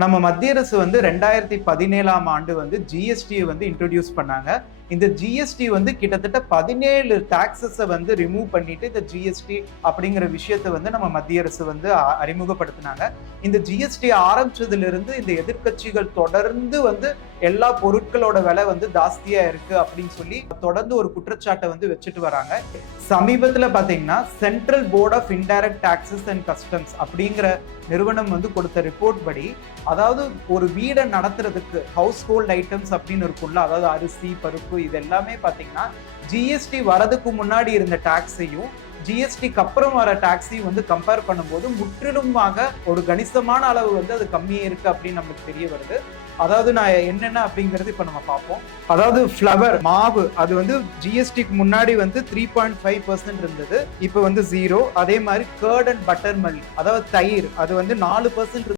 நம்ம மத்திய அரசு வந்து 2017ஆம் ஆண்டு வந்து ஜிஎஸ்டியை வந்து இன்ட்ரோடியூஸ் பண்ணாங்க. இந்த ஜிஎஸ்டி வந்து கிட்டத்தட்ட 17 டாக்ஸஸை வந்து ரிமூவ் பண்ணிட்டு இந்த ஜிஎஸ்டி அப்படிங்கிற விஷயத்தை வந்து நம்ம மத்திய அரசு வந்து அறிமுகப்படுத்தினாங்க. இந்த ஜிஎஸ்டி ஆரம்பிச்சதுல இருந்து இந்த எதிர்க்கட்சிகள் தொடர்ந்து வந்து எல்லா பொருட்களோட விலை வந்து ஜாஸ்தியா இருக்கு அப்படின்னு சொல்லி தொடர்ந்து ஒரு குற்றச்சாட்டை வந்து வச்சுட்டு வராங்க. சமீபத்துல பாத்தீங்கன்னா central board of indirect taxes and customs அப்படிங்கிற நிறுவனம் வந்து கொடுத்த ரிப்போர்ட் படி, அதாவது ஒரு வீடை நடத்துறதுக்கு ஹவுஸ் ஹோல்ட் ஐட்டம்ஸ் அப்படின்னு இருக்கும்ல, அதாவது அரிசி, பருப்பு, இது எல்லாமே பாத்தீங்கன்னா ஜிஎஸ்டி வரதுக்கு முன்னாடி இருந்த டாக்ஸையும் ஜிஎஸ்டிக்கு அப்புறம் வர டாக்ஸையும் வந்து கம்பேர் பண்ணும்போது முற்றிலுமாக ஒரு கணிசமான அளவு வந்து அது கம்மியா இருக்கு அப்படின்னு நமக்கு தெரிய வருது. அதாவது நான் என்னென்ன அப்படிங்கிறது இப்ப நம்ம பார்ப்போம். அதாவது ஃப்ளவர் மாவு அது வந்து ஜிஎஸ்டிக்கு முன்னாடி வந்து 3.5% இருந்தது, இப்ப வந்து 0. அதே மாதிரி கர்ட் அண்ட் பட்டர் மில்க், அதாவது தயிர், அது வந்து 4%